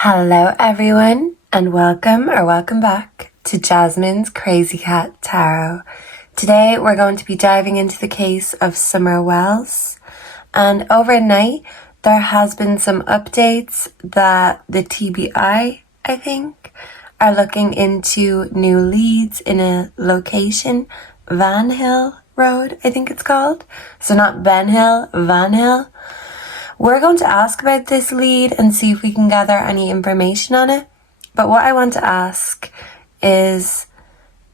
Hello everyone and welcome back to Jasmine's Crazy Cat Tarot. Today we're going to be diving into the case of Summer Wells, and overnight there has been some updates that the TBI, I think, are looking into new leads in a location, Van Hill Road, I think it's called. So not Ben Hill, Van Hill. We're going to ask about this lead and see if we can gather any information on it. But what I want to ask is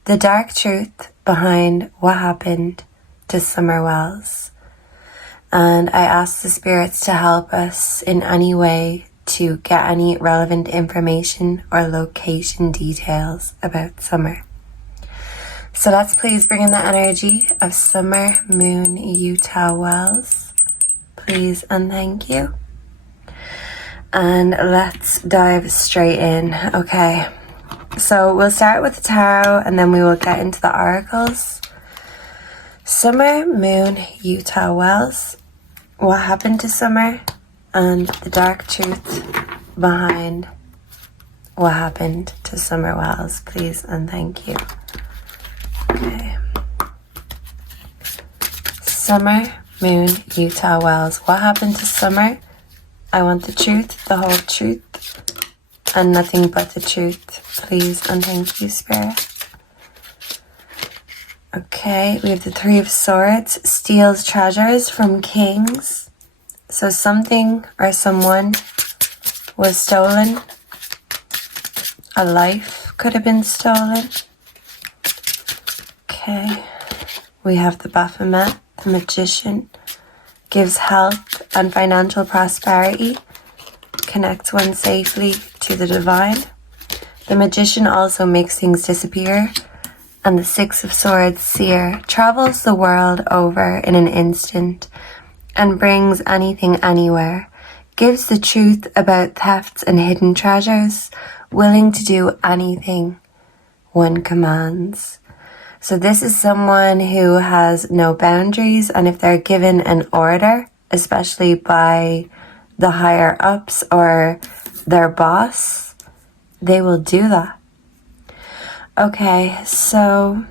the dark truth behind what happened to Summer Wells. And I ask the spirits to help us in any way to get any relevant information or location details about Summer. So let's please bring in the energy of Summer Moon Utah Wells. Please and thank you. And let's dive straight in. Okay, so we'll start with the tarot and then we will get into the oracles. Summer Moon Utah Wells. What happened to Summer and the dark truth behind what happened to Summer Wells. Please and thank you. Okay. Summer Moon Utah Wells. What happened to Summer? I want the truth, the whole truth, and nothing but the truth. Please and thank you, Spirit. Okay, we have the Three of Swords. Steals treasures from kings. So something or someone was stolen. A life could have been stolen. Okay, we have the Baphomet. The Magician gives health and financial prosperity, connects one safely to the divine. The Magician also makes things disappear. And the Six of Swords Seer travels the world over in an instant and brings anything anywhere, gives the truth about thefts and hidden treasures, willing to do anything one commands. So this is someone who has no boundaries, and if they're given an order, especially by the higher ups or their boss, they will do that. Okay, so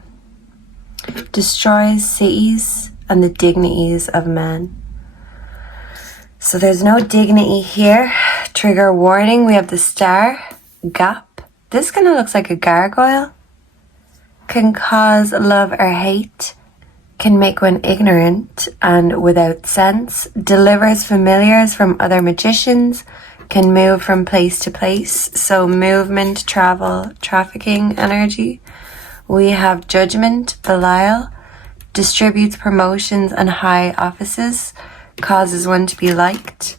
destroys cities and the dignities of men. So there's no dignity here. Trigger warning, we have the Star, Gap. This kind of looks like a gargoyle. Can cause love or hate, can make one ignorant and without sense, delivers familiars from other magicians, can move from place to place, so movement, travel, trafficking energy. We have Judgment, Belial, distributes promotions and high offices, causes one to be liked.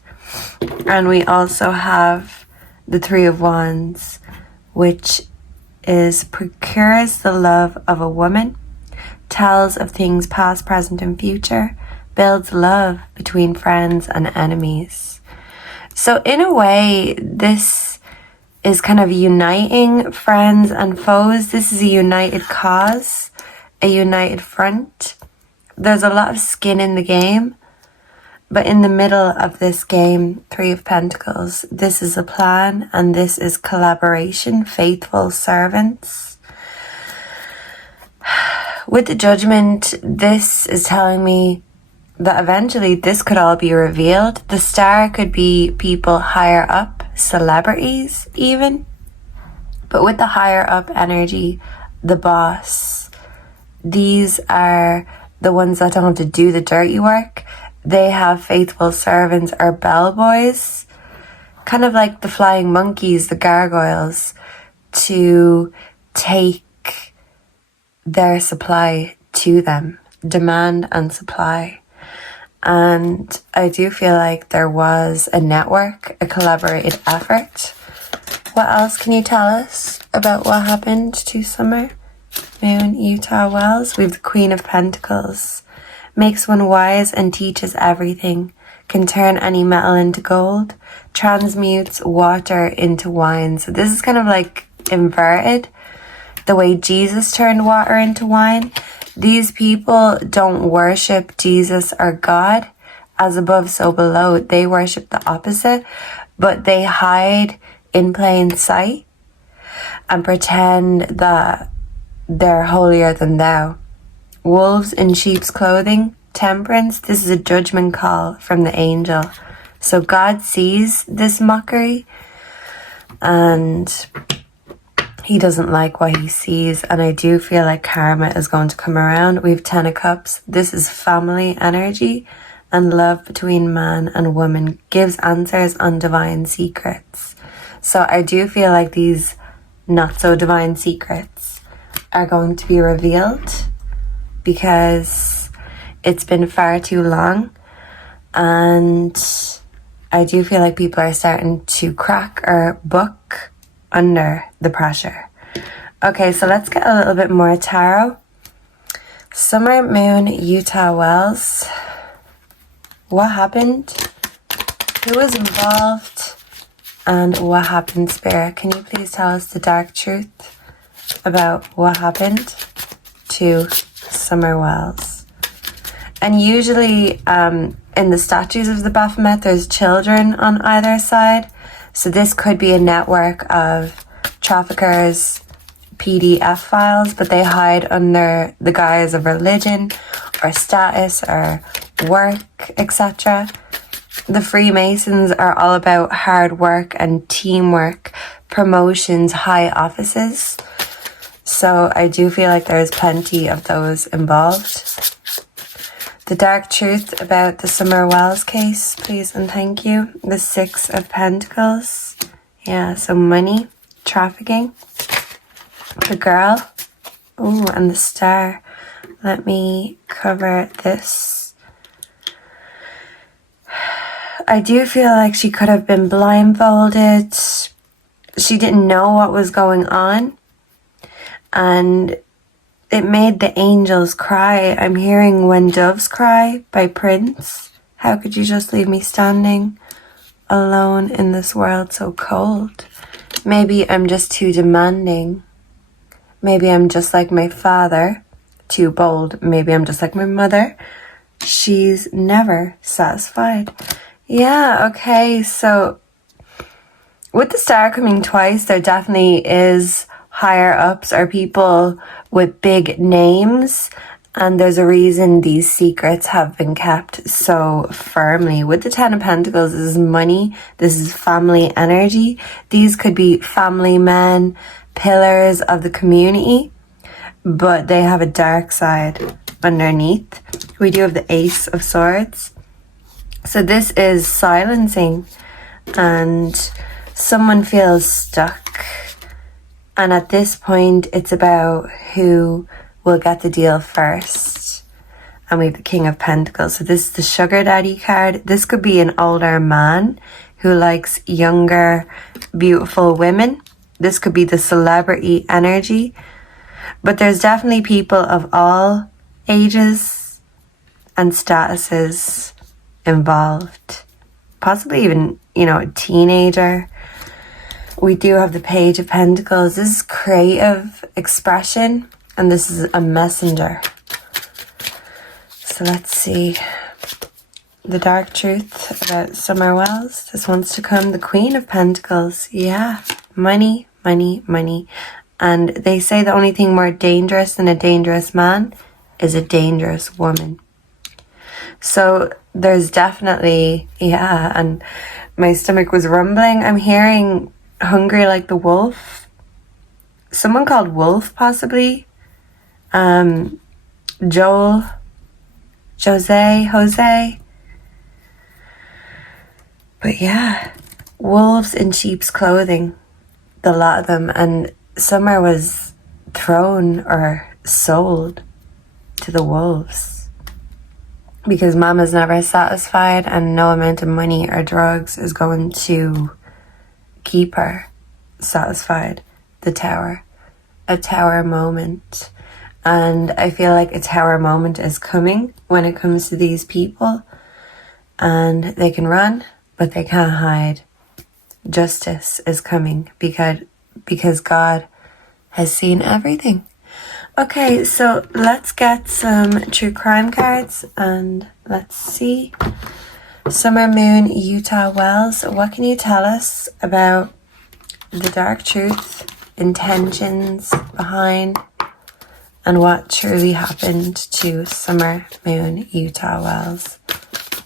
And we also have the Three of Wands, which is procures the love of a woman, tells of things past, present, and future, builds love between friends and enemies. So in a way, this is kind of uniting friends and foes. This is a united cause, a united front. There's a lot of skin in the game, but in the middle of this game, Three of Pentacles, this is a plan and this is collaboration, faithful servants. With the Judgment, this is telling me that eventually this could all be revealed. The Star could be people higher up, celebrities even. But with the higher up energy, the boss, these are the ones that don't have to do the dirty work. They have faithful servants or bellboys, kind of like the flying monkeys, the gargoyles, to take their supply to them, demand and supply. And I do feel like there was a network, a collaborated effort. What else can you tell us about what happened to Summer Moon Utah Wells? We have the Queen of Pentacles. Makes one wise and teaches everything, can turn any metal into gold, transmutes water into wine. So this is kind of like inverted, the way Jesus turned water into wine. These people don't worship Jesus or God as above, so below. They worship the opposite, but they hide in plain sight and pretend that they're holier than thou. Wolves in sheep's clothing, temperance, this is a judgment call from the angel. So God sees this mockery and he doesn't like what he sees, and I do feel like karma is going to come around. We have 10 of Cups. This is family energy, and love between man and woman gives answers on divine secrets. So I do feel like these not so divine secrets are going to be revealed because it's been far too long, and I do feel like people are starting to crack or buck under the pressure. Okay, so let's get a little bit more tarot. Summer, Moon, Utah Wells. What happened? Who was involved? And what happened, Spirit? Can you please tell us the dark truth about what happened to Summer Wells? And usually in the statues of the Baphomet, there's children on either side. So this could be a network of traffickers, PDF files, but they hide under the guise of religion or status or work, etc. The Freemasons are all about hard work and teamwork, promotions, high offices. So I do feel like there's plenty of those involved. The dark truth about the Summer Wells case, please and thank you. The 6 of Pentacles. Yeah, so money, trafficking. The girl. Ooh, and the star. Let me cover this. I do feel like she could have been blindfolded. She didn't know what was going on. And it made the angels cry. I'm hearing When Doves Cry by Prince. How could you just leave me standing alone in this world so cold? Maybe I'm just too demanding. Maybe I'm just like my father, too bold. Maybe I'm just like my mother. She's never satisfied. Yeah, okay, so with the star coming twice, there definitely is higher ups or people with big names, and there's a reason these secrets have been kept so firmly. With the 10 of Pentacles, this is money, this is family energy. These could be family men, pillars of the community, but they have a dark side underneath. We do have the Ace of Swords. So this is silencing, and someone feels stuck. And at this point, it's about who will get the deal first. And we have the King of Pentacles. So this is the Sugar Daddy card. This could be an older man who likes younger, beautiful women. This could be the celebrity energy. But there's definitely people of all ages and statuses involved. Possibly even, a teenager. We do have the Page of Pentacles. This is creative expression, and this is a messenger. So let's see. The dark truth about Summer Wells. This wants to come the Queen of Pentacles. Yeah, money, money, money. And they say the only thing more dangerous than a dangerous man is a dangerous woman. So there's definitely, and my stomach was rumbling. I'm hearing hungry like the wolf. Someone called Wolf, possibly. Jose. But yeah, wolves in sheep's clothing. The lot of them. And Summer was thrown or sold to the wolves. Because mama's never satisfied, and no amount of money or drugs is going to keep her satisfied. The Tower. A Tower moment. And I feel like a Tower moment is coming when it comes to these people. And they can run, but they can't hide. Justice is coming because God has seen everything. Okay, so let's get some true crime cards and let's see. Summer, Moon, Utah Wells. What can you tell us about the dark truth, intentions behind, and what truly happened to Summer Moon Utah Wells.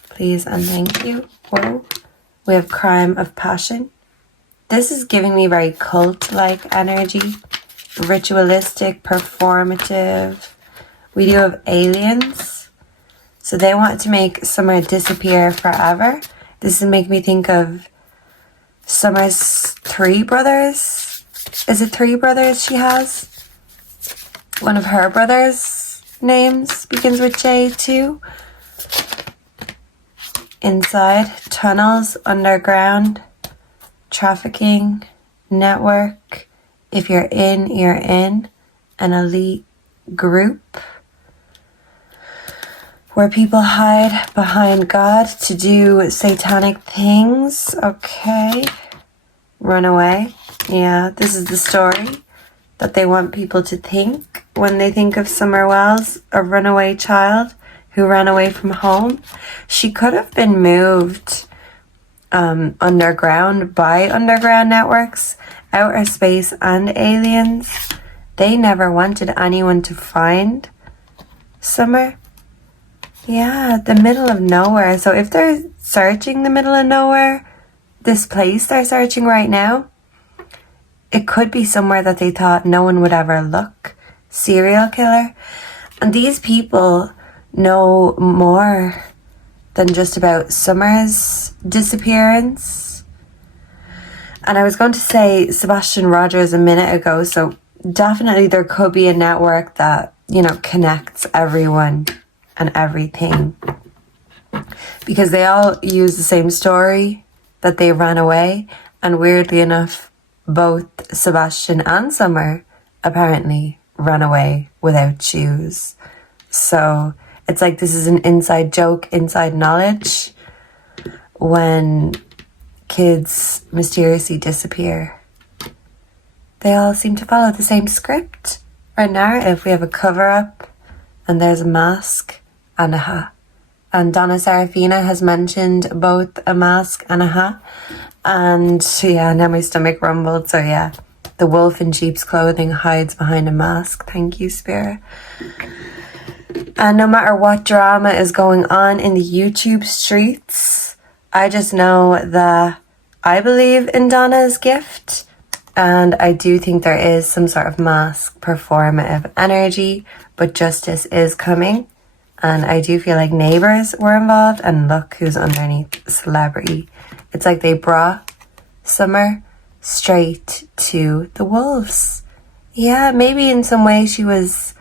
Please and thank you. Whoa. We have crime of passion. This is giving me very cult-like energy, ritualistic, performative. We do have aliens. So they want to make Summer disappear forever. This is making me think of Summer's three brothers. Is it three brothers she has? One of her brothers' names begins with J too. Inside, tunnels, underground, trafficking, network. If you're in, an elite group where people hide behind God to do satanic things. Okay. Run away. Yeah, this is the story that they want people to think when they think of Summer Wells, a runaway child who ran away from home. She could have been moved underground by underground networks, outer space and aliens. They never wanted anyone to find Summer. Yeah, the middle of nowhere. So if they're searching the middle of nowhere, this place they're searching right now, it could be somewhere that they thought no one would ever look. Serial killer. And these people know more than just about Summer's disappearance. And I was going to say Sebastian Rogers a minute ago, so definitely there could be a network that, connects everyone and everything. Because they all use the same story, that they ran away, and weirdly enough, both Sebastian and Summer apparently ran away without shoes. So it's like this is an inside joke, inside knowledge when kids mysteriously disappear. They all seem to follow the same script or narrative. We have a cover-up and there's a mask and a hat. And Donna Serafina has mentioned both a mask and a hat. And yeah, now my stomach rumbled. So yeah, the wolf in sheep's clothing hides behind a mask. Thank you, Spirit. And no matter what drama is going on in the YouTube streets, I just know that I believe in Donna's gift. And I do think there is some sort of mask performative energy, but justice is coming. And I do feel like neighbours were involved. And look who's underneath celebrity. It's like they brought Summer straight to the wolves. Yeah, maybe in some way she was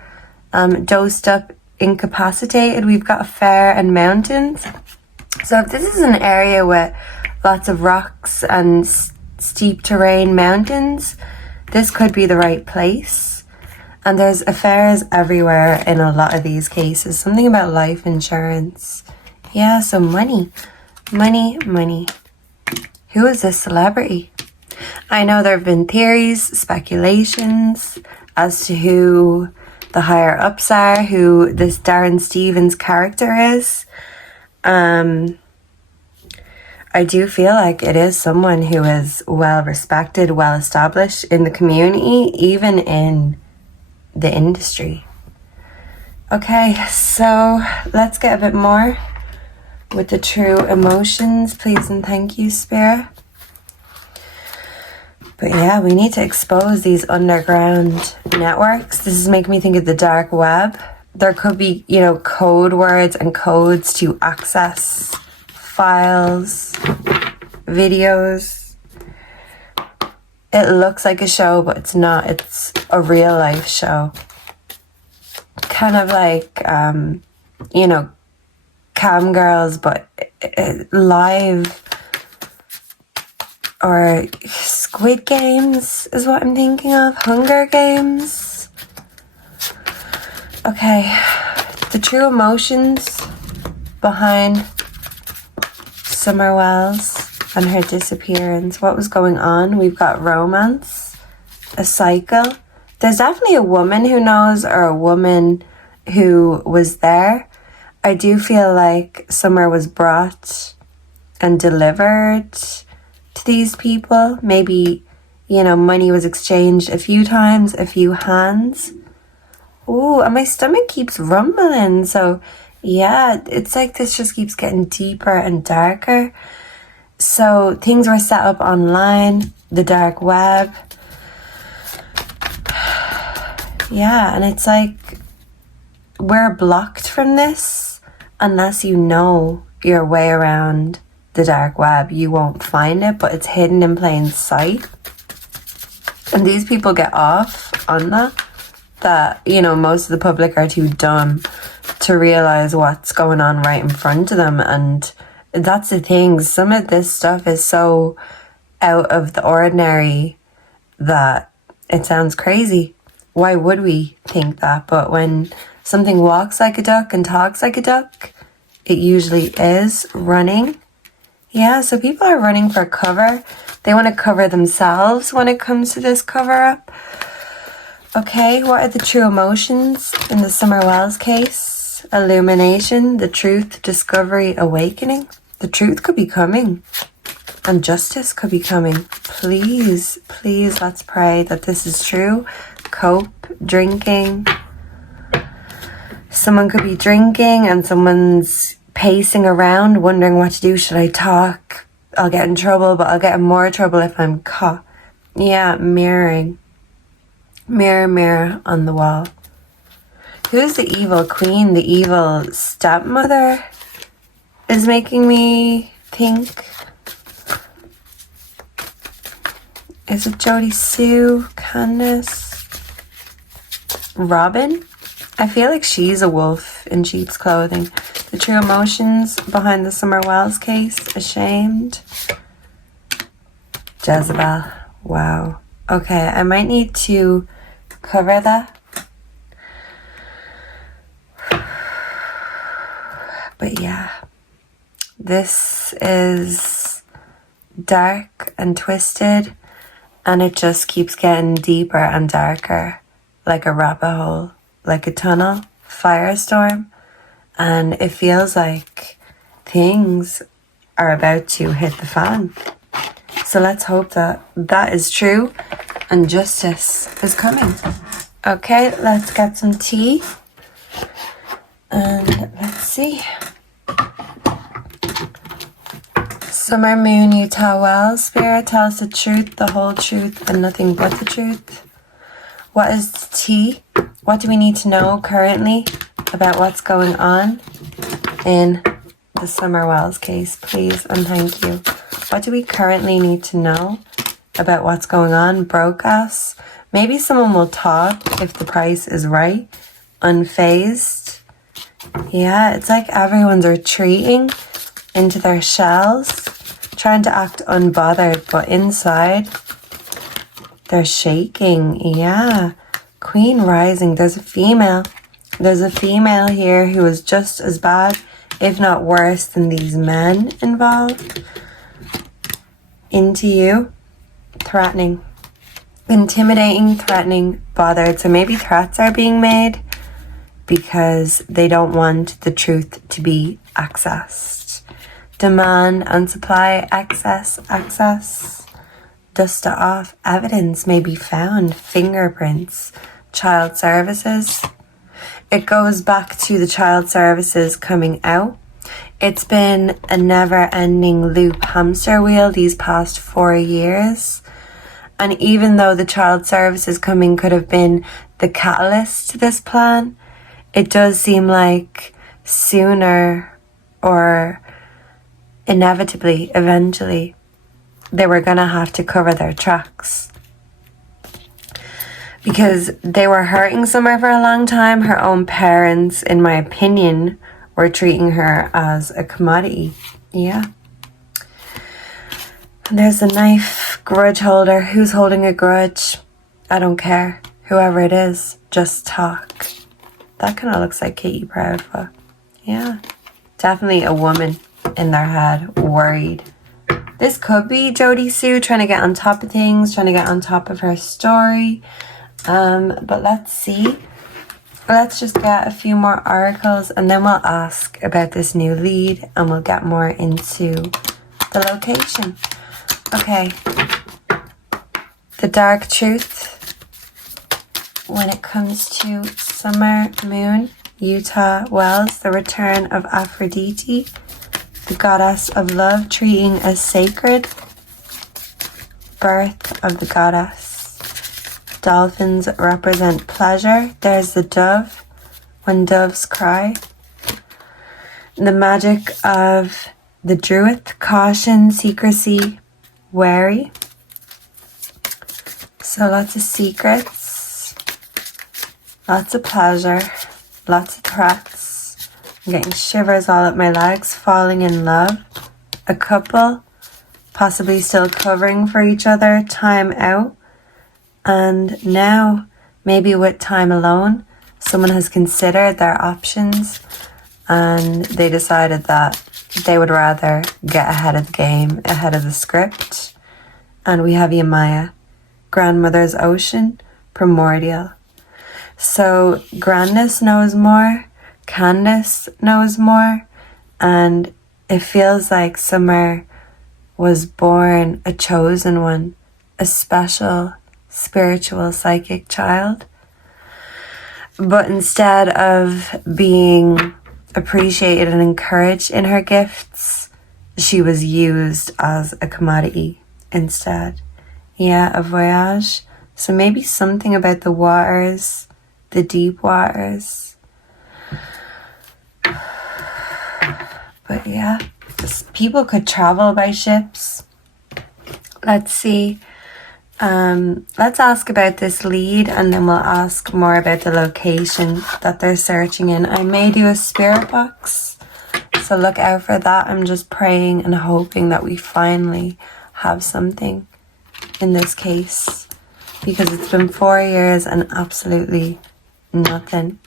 dosed up, incapacitated. We've got fair and mountains. So if this is an area with lots of rocks and steep terrain mountains, this could be the right place. And there's affairs everywhere in a lot of these cases. Something about life insurance. Yeah, so money. Money. Who is this celebrity? I know there have been theories, speculations as to who the higher ups are, who this Darren Stevens character is. I do feel like it is someone who is well respected, well established in the community, even in the industry. Okay, so let's get a bit more with the true emotions, please and thank you, Spirit. But yeah, we need to expose these underground networks. This is making me think of the dark web. There could be, code words and codes to access files, videos. It looks like a show, but it's not. It's a real life show. Kind of like, Cam Girls, but live. Or Squid Games is what I'm thinking of. Hunger Games. Okay. The true emotions behind Summer Wells and her disappearance. What was going on? We've got romance, a cycle. There's definitely a woman who knows or a woman who was there. I do feel like Summer was brought and delivered to these people. Maybe You know, money was exchanged a few times, a few hands. Ooh, and my stomach keeps rumbling. So yeah, it's like this just keeps getting deeper and darker. So things were set up online, the dark web. Yeah, and it's like we're blocked from this unless you know your way around the dark web. You won't find it, but it's hidden in plain sight. And these people get off on that, you know, most of the public are too dumb to realize what's going on right in front of them. And that's the thing. Some of this stuff is so out of the ordinary that it sounds crazy. Why would we think that? But when something walks like a duck and talks like a duck, it usually is running. Yeah, so people are running for cover. They want to cover themselves when it comes to this cover-up. Okay, what are the true emotions in the Summer Wells case? Illumination, the truth, discovery, awakening. The truth could be coming. And justice could be coming. Please, please, let's pray that this is true. Cope, drinking. Someone could be drinking and someone's pacing around, wondering what to do. Should I talk? I'll get in trouble, but I'll get in more trouble if I'm caught. Yeah, mirroring. Mirror, mirror on the wall. Who's the evil queen? The evil stepmother is making me think. Is it Jodie Sue? Candace? Robin? I feel like she's a wolf in sheep's clothing. The true emotions behind the Summer Wells case. Ashamed. Jezebel. Wow. Okay, I might need to cover that. But yeah, this is dark and twisted, and it just keeps getting deeper and darker, like a rabbit hole, like a tunnel, firestorm. And it feels like things are about to hit the fan. So let's hope that that is true and justice is coming. Okay, let's get some tea. And let's see. Summer Moon Utah Wells, Spirit, tell us the truth, the whole truth, and nothing but the truth. What is the tea? What do we need to know currently about what's going on in the Summer Wells case, please and thank you. What do we currently need to know about what's going on? Broke us. Maybe someone will talk if the price is right. Unfazed. Yeah, it's like everyone's retreating into their shells, trying to act unbothered, but inside they're shaking. Yeah. Queen rising. There's a female. There's a female here who is just as bad, if not worse, than these men involved. Into you. Threatening. Intimidating, threatening, bothered. So maybe threats are being made because they don't want the truth to be accessed. Demand and supply, access. Dust it off. Evidence may be found. Fingerprints. Child services. It goes back to the child services coming out. It's been a never-ending loop hamster wheel these past 4 years. And even though the child services coming could have been the catalyst to this plan, it does seem like sooner or inevitably, eventually, they were going to have to cover their tracks. Because they were hurting Summer for a long time. Her own parents, in my opinion, were treating her as a commodity. Yeah. And there's a knife, grudge holder. Who's holding a grudge? I don't care. Whoever it is, just talk. That kind of looks like Katie Proudfoot. Yeah. Definitely a woman in their head, worried. This could be Jodie Sue trying to get on top of things, trying to get on top of her story. But let's see. Let's just get a few more articles and then we'll ask about this new lead and we'll get more into the location. Okay. the dark truth when it comes to Summer Moon, Utah Wells, the return of Aphrodite, the goddess of love, treating as sacred, birth of the goddess. Dolphins represent pleasure. There's the dove, when doves cry. The magic of the druid, caution, secrecy, wary. So lots of secrets, lots of pleasure, lots of threats. I'm getting shivers all up my legs, falling in love. A couple, possibly still covering for each other, time out. And now, maybe with time alone, someone has considered their options and they decided that they would rather get ahead of the game, ahead of the script. And we have Yamaya, grandmother's ocean, primordial. So Grandis knows more, Candace knows more, and it feels like Summer was born a chosen one, a special, spiritual, psychic child. But instead of being appreciated and encouraged in her gifts, she was used as a commodity instead. Yeah, a voyage. So maybe something about the waters, the deep waters. But yeah, people could travel by ships. Let's see. Let's ask about this lead and then we'll ask more about the location that they're searching in. I may do a spirit box, so look out for that. I'm just praying and hoping that we finally have something in this case, because it's been 4 years and absolutely nothing.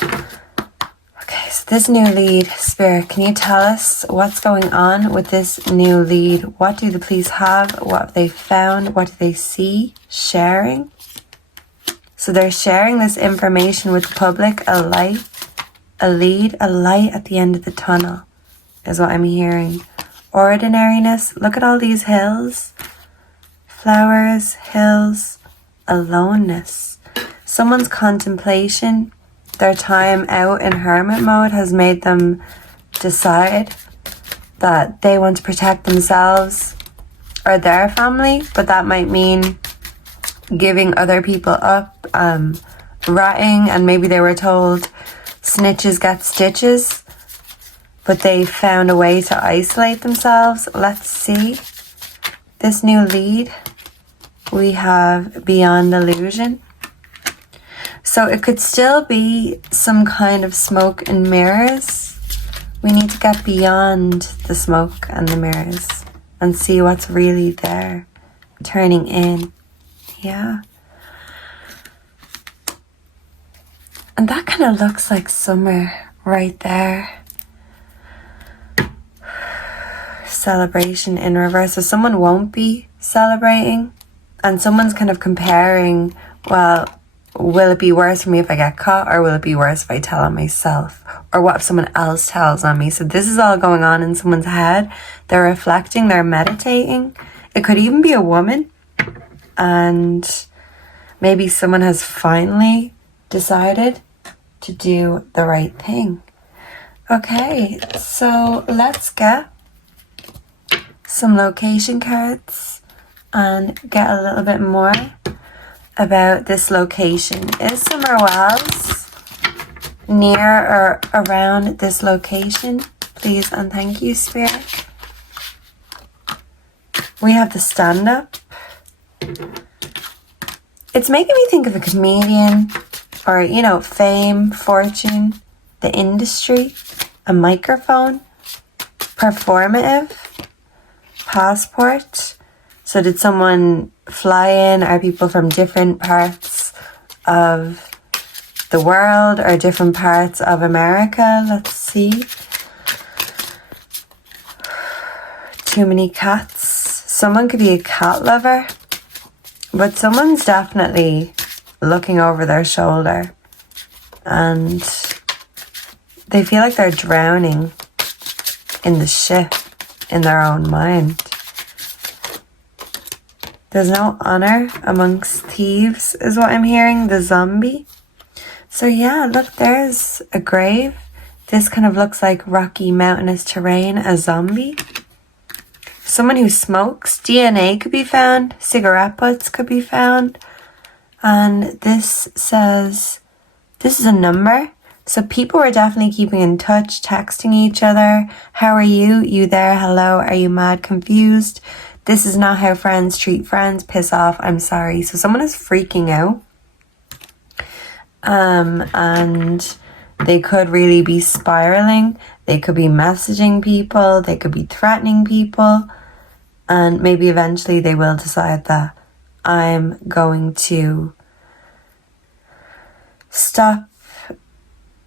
Okay, so this new lead, Spirit, can you tell us what's going on with this new lead? What do the police have? What have they found? What do they see? Sharing? So they're sharing this information with the public, a light, a lead, a light at the end of the tunnel is what I'm hearing. Ordinariness, look at all these hills. Flowers, hills, aloneness. Someone's contemplation, their time out in hermit mode has made them decide that they want to protect themselves or their family, but that might mean giving other people up, ratting, and maybe they were told snitches get stitches, but they found a way to isolate themselves. Let's see. This new lead, we have Beyond Illusion. So it could still be some kind of smoke and mirrors. We need to get beyond the smoke and the mirrors and see what's really there, turning in. Yeah. And that kind of looks like summer right there. Celebration in reverse. So someone won't be celebrating and someone's kind of comparing, well, will it be worse for me if I get caught, or will it be worse if I tell on myself? Or what if someone else tells on me? So this is all going on in someone's head. They're reflecting, they're meditating. It could even be a woman. And maybe someone has finally decided to do the right thing. Okay, so let's get some location cards and get a little bit more about this location. Is Summer Wells near or around this location? Please and thank you, Spirit. We have the stand-up. It's making me think of a comedian or, you know, fame, fortune, the industry, a microphone, performative, passport. So did someone fly in? Are people from different parts of the world or different parts of America? Let's see. Too many cats. Someone could be a cat lover, but someone's definitely looking over their shoulder and they feel like they're drowning in the ship in their own mind. There's no honor amongst thieves is what I'm hearing. The zombie. So yeah, look, there's a grave. This kind of looks like rocky mountainous terrain, a zombie. Someone who smokes. DNA could be found. Cigarette butts could be found. And this says, this is a number. So people are definitely keeping in touch, texting each other. How are you? You there? Hello? Are you mad? Confused? This is not how friends treat friends. Piss off. I'm sorry. So someone is freaking out. And they could really be spiraling. They could be messaging people. They could be threatening people. And maybe eventually they will decide that I'm going to stop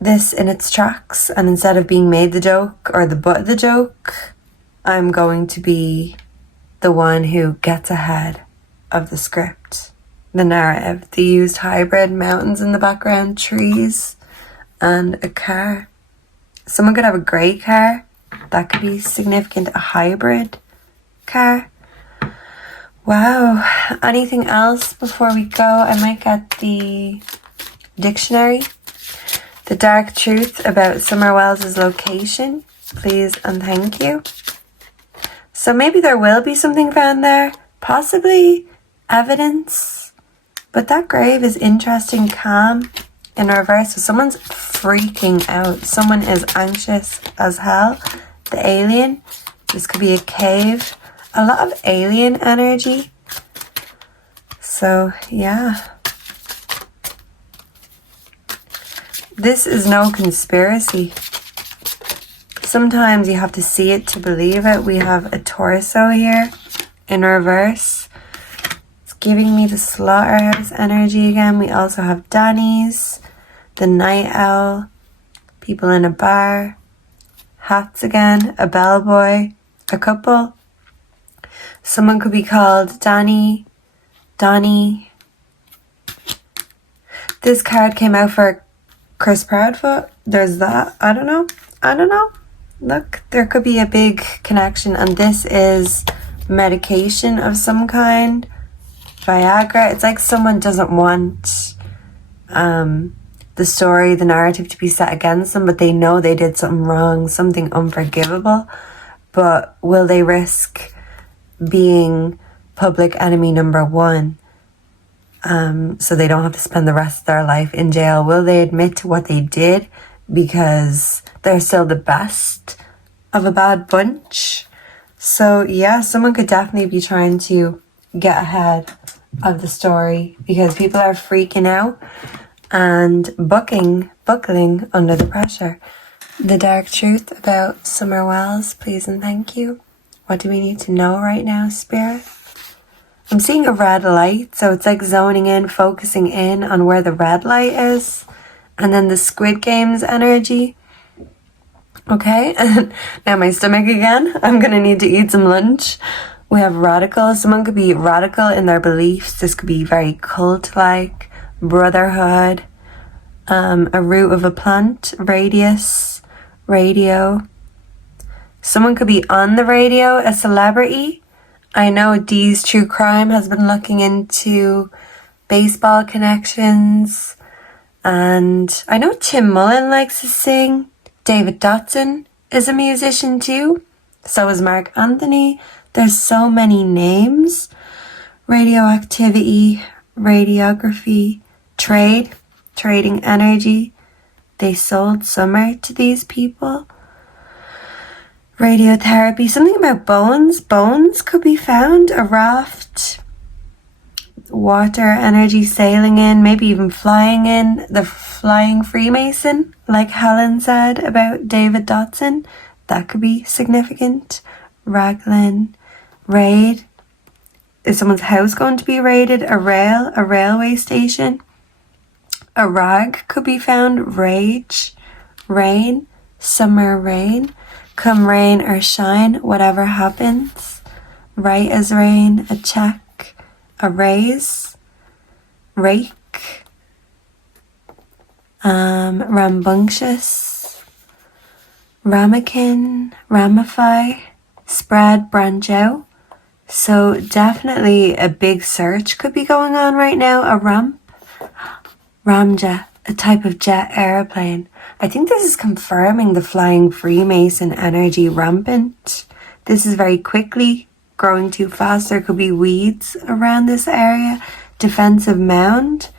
this in its tracks. And instead of being made the joke or the butt of the joke, I'm going to be the one who gets ahead of the script, the narrative. They used hybrid mountains in the background, trees, and a car. Someone could have a grey car. That could be significant. A hybrid car. Wow. Anything else before we go? I might get the dictionary. The dark truth about Summer Wells' location. Please and thank you. So maybe there will be something found there. Possibly evidence. But that grave is interesting, calm, in reverse. So someone's freaking out. Someone is anxious as hell. The alien. This could be a cave. A lot of alien energy. So, yeah. This is no conspiracy. Sometimes you have to see it to believe it. We have a torso here in reverse. It's giving me the slaughterhouse energy again. We also have Danny's, the night owl, people in a bar, hats again, a bellboy, a couple. Someone could be called Danny, Donnie. This card came out for Chris Proudfoot. There's that. I don't know. Look, there could be a big connection, and this is medication of some kind. Viagra. It's like someone doesn't want the story, the narrative to be set against them, but they know they did something wrong, something unforgivable. But will they risk being public enemy number one so they don't have to spend the rest of their life in jail? Will they admit to what they did because they're still the best of a bad bunch? So yeah, someone could definitely be trying to get ahead of the story because people are freaking out and buckling under the pressure. The dark truth about Summer Wells, please and thank you. What do we need to know right now, Spirit? I'm seeing a red light, so it's like zoning in, focusing in on where the red light is. And then the Squid Games energy. Okay, now my stomach again. I'm gonna need to eat some lunch. We have radicals. Someone could be radical in their beliefs. This could be very cult-like, brotherhood, a root of a plant, radius, radio. Someone could be on the radio, a celebrity. I know Dee's True Crime has been looking into baseball connections. And I know Tim Mullen likes to sing. David Dotson is a musician too. So is Mark Anthony. There's so many names. Radioactivity, radiography, trading energy. They sold Summer to these people. Radiotherapy, something about bones. Bones could be found. A raft. Water energy sailing in, maybe even flying in. The flying Freemason, like Helen said about David Dotson. That could be significant. Raglan. Raid. Is someone's house going to be raided? A railway station. A rag could be found. Rage. Rain. Summer rain. Come rain or shine, whatever happens. Right as rain. A check. A raise. Rake. Rambunctious. Ramekin. Ramify. Spread, branch out. So definitely a big search could be going on right now. A ramjet, a type of jet airplane. I think this is confirming the flying Freemason energy rampant. This is very quickly growing too fast. There could be weeds around this area. Defensive mound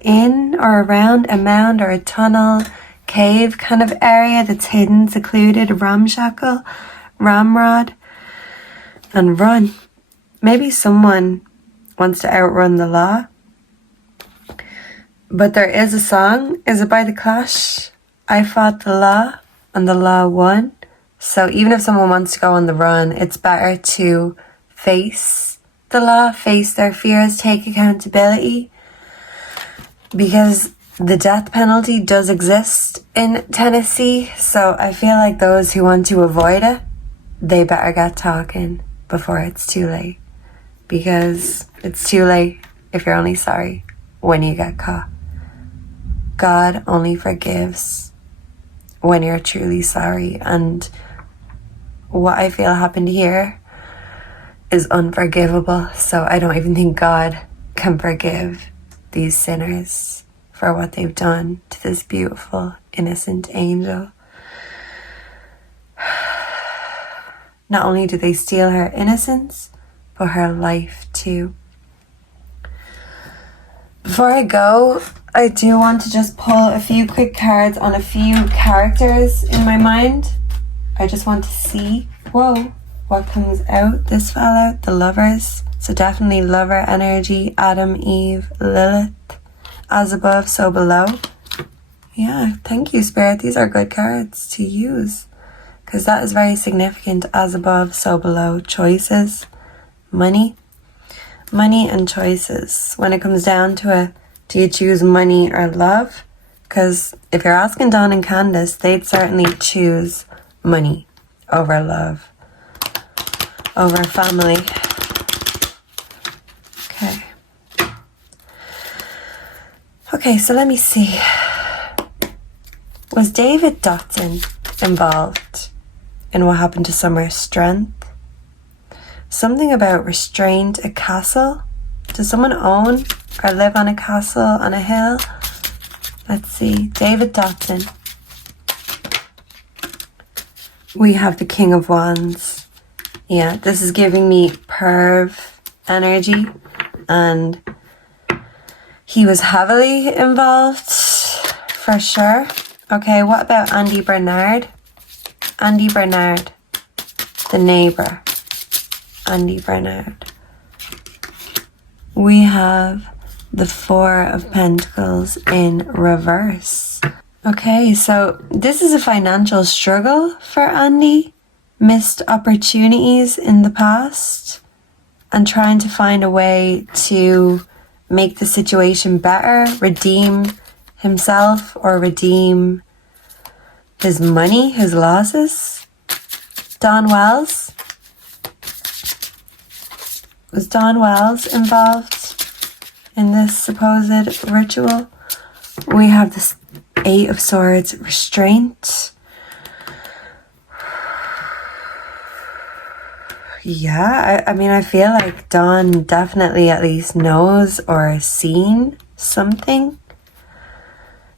in or around a mound or a tunnel, cave kind of area that's hidden, secluded, ramshackle, ramrod, and run. Maybe someone wants to outrun the law. But there is a song. Is it by The Clash? I fought the law and the law won. So even if someone wants to go on the run, it's better to face the law, face their fears, take accountability. Because the death penalty does exist in Tennessee. So I feel like those who want to avoid it, they better get talking before it's too late. Because it's too late if you're only sorry when you get caught. God only forgives when you're truly sorry. And what I feel happened here is unforgivable. So I don't even think God can forgive these sinners for what they've done to this beautiful, innocent angel. Not only did they steal her innocence, but her life too. Before I go, I do want to just pull a few quick cards on a few characters in my mind. I just want to see, what comes out. This fell out, the lovers. So definitely lover energy, Adam, Eve, Lilith. As above, so below. Yeah, thank you, Spirit. These are good cards to use. Because that is very significant. As above, so below. Choices. Money and choices. When it comes down to it, do you choose money or love? Because if you're asking Dawn and Candace, they'd certainly choose money over love, over family. Okay, so let me see. Was David Dotson involved in what happened to Summer's strength? Something about restraint, a castle. Does someone own or live on a castle on a hill? Let's see. David Dotson. We have the King of Wands. Yeah, this is giving me perv energy, and he was heavily involved for sure. Okay, what about Andy Bernard? Andy Bernard, the neighbor. Andy Bernard. We have the Four of Pentacles in reverse. Okay, so this is a financial struggle for Andy. Missed opportunities in the past and trying to find a way to make the situation better, redeem himself or redeem his money, his losses. Dawn Wells. Was Dawn Wells involved in this supposed ritual? We have this Eight of Swords, restraint. Yeah, I mean, I feel like Dawn definitely at least knows or has seen something.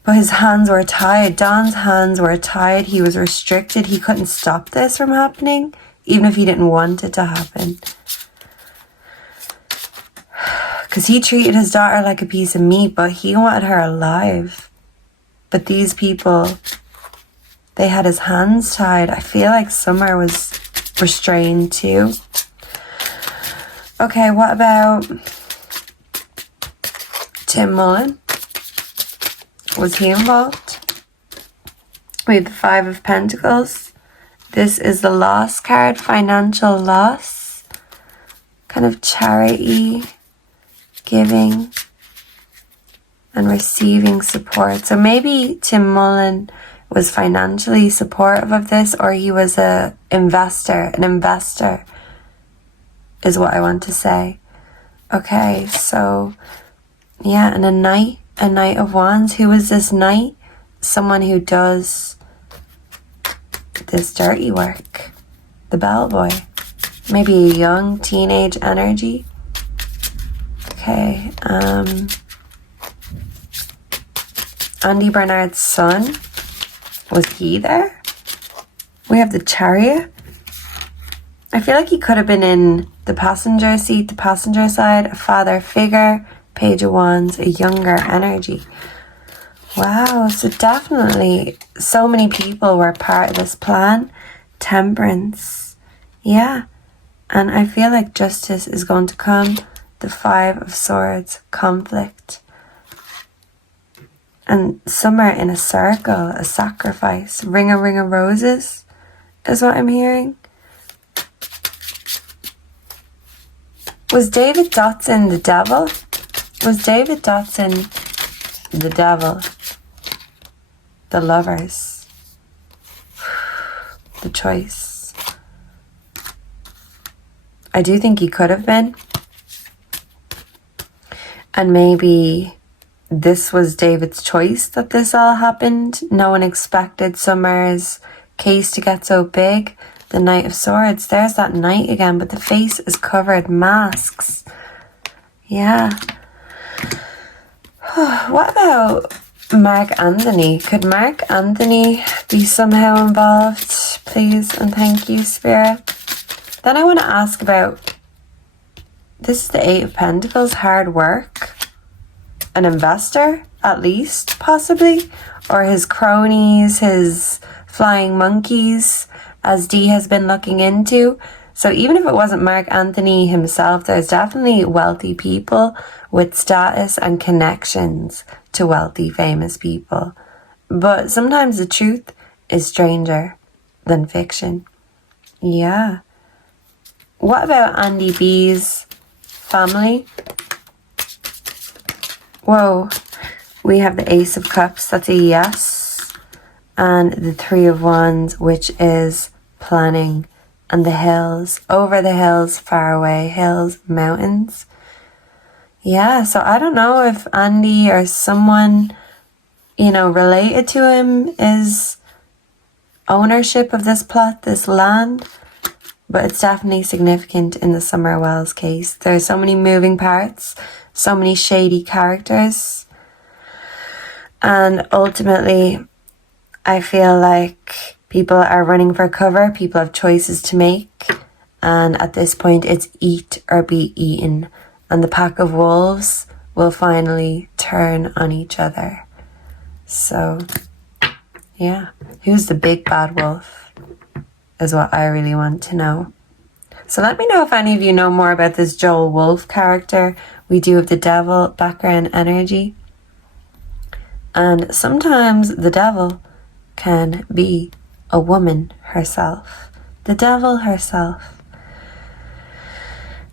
But his hands were tied. Dawn's hands were tied. He was restricted. He couldn't stop this from happening, even if he didn't want it to happen. Because he treated his daughter like a piece of meat, but he wanted her alive. But these people, they had his hands tied. I feel like Summer was restrained too. Okay, what about Tim Mullen? Was he involved? We have the Five of Pentacles. This is the loss card, financial loss. Kind of charity, giving and receiving support. So maybe Tim Mullen was financially supportive of this, or he was an investor is what I want to say. Okay, so yeah, and a Knight of Wands. Who is this Knight? Someone who does this dirty work. The bellboy. Maybe a young teenage energy. Okay, Andy Bernard's son, was he there? We have the Chariot. I feel like he could have been in the passenger seat, the passenger side, a father figure, Page of Wands, a younger energy. Wow, so definitely so many people were part of this plan. Temperance. Yeah, and I feel like justice is going to come. The Five of Swords, conflict. And somewhere in a circle, a sacrifice. Ring of roses is what I'm hearing. Was David Dotson the devil? Was David Dotson the devil? The lovers. The choice. I do think he could have been. And maybe this was David's choice that this all happened. No one expected Summer's case to get so big. The Knight of Swords. There's that knight again, but the face is covered. Masks. Yeah. What about Mark Anthony? Could Mark Anthony be somehow involved? Please and thank you, Spirit. Then I want to ask about, this is the Eight of Pentacles, hard work. An investor, at least, possibly. Or his cronies, his flying monkeys, as Dee has been looking into. So even if it wasn't Mark Anthony himself, there's definitely wealthy people with status and connections to wealthy, famous people. But sometimes the truth is stranger than fiction. Yeah. What about Andy B's family? Whoa. We have the Ace of Cups, that's a yes. And the Three of Wands, which is planning. And the hills, over the hills, far away, hills, mountains. Yeah, so I don't know if Andy or someone, related to him is ownership of this plot, this land. But it's definitely significant in the Summer Wells case. There's so many moving parts, so many shady characters. And ultimately, I feel like people are running for cover. People have choices to make. And at this point, it's eat or be eaten. And the pack of wolves will finally turn on each other. So, yeah. Who's the big bad wolf? Is what I really want to know. So let me know if any of you know more about this Joel Wolf character. We do have the devil background energy. And sometimes the devil can be a woman herself. The devil herself.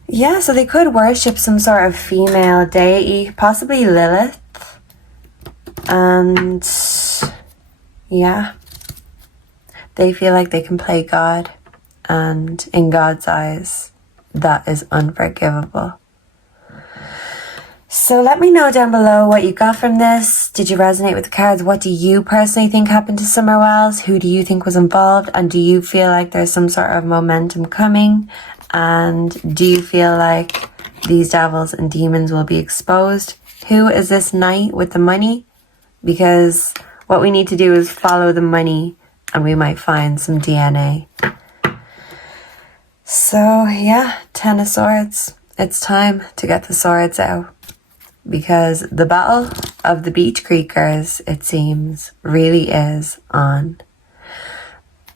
Yeah, so they could worship some sort of female deity, possibly Lilith. And yeah, they feel like they can play God. And in God's eyes, that is unforgivable. So let me know down below what you got from this. Did you resonate with the cards? What do you personally think happened to Summer Wells? Who do you think was involved? And do you feel like there's some sort of momentum coming? And do you feel like these devils and demons will be exposed? Who is this knight with the money? Because what we need to do is follow the money and we might find some DNA. So yeah, 10 of Swords. It's time to get the swords out. Because the battle of the Beach Creekers, it seems, really is on.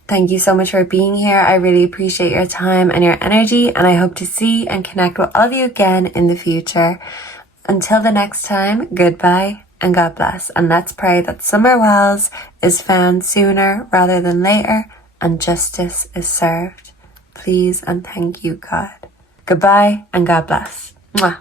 Thank you so much for being here. I really appreciate your time and your energy, and I hope to see and connect with all of you again in the future. Until the next time, goodbye and God bless. And let's pray that Summer Wells is found sooner rather than later and justice is served. Please and thank you, God. Goodbye and God bless. Mwah.